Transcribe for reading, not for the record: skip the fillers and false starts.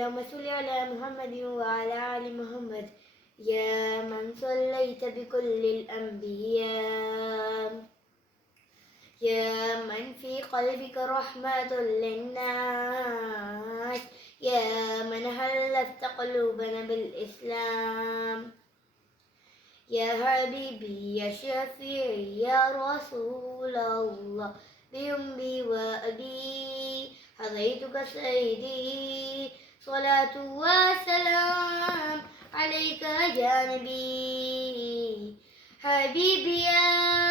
اللهم صل على محمد وعلى آل محمد يا من صليت بكل الأنبياء يا من في قلبك رحمة للناس يا من هلت قلوبنا بالإسلام يا حبيبي يا شفيعي يا رسول الله بأمي وأبي حظيتك سيدي صلاة وسلام عليك يا نبي حبيبي يا